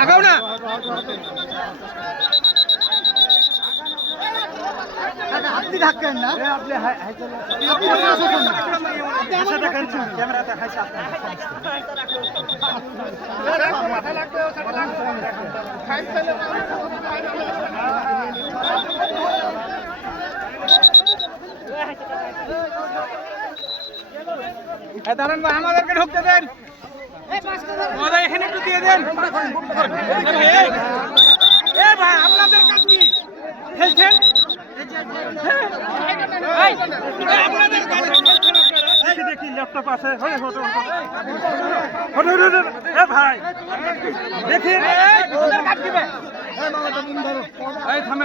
আগাও না আপনি ধাক্কেন না আপনি ক্যামেরা দেখাইছে দাঁড়ান ভাই আমাদেরকে ঢুকতে দেন এখানে একটু দিয়ে দেন ভাই আপনাদের কাজ কি খেলছেন দেখি ল্যাপটপ আছে ভাই দেখি থামেন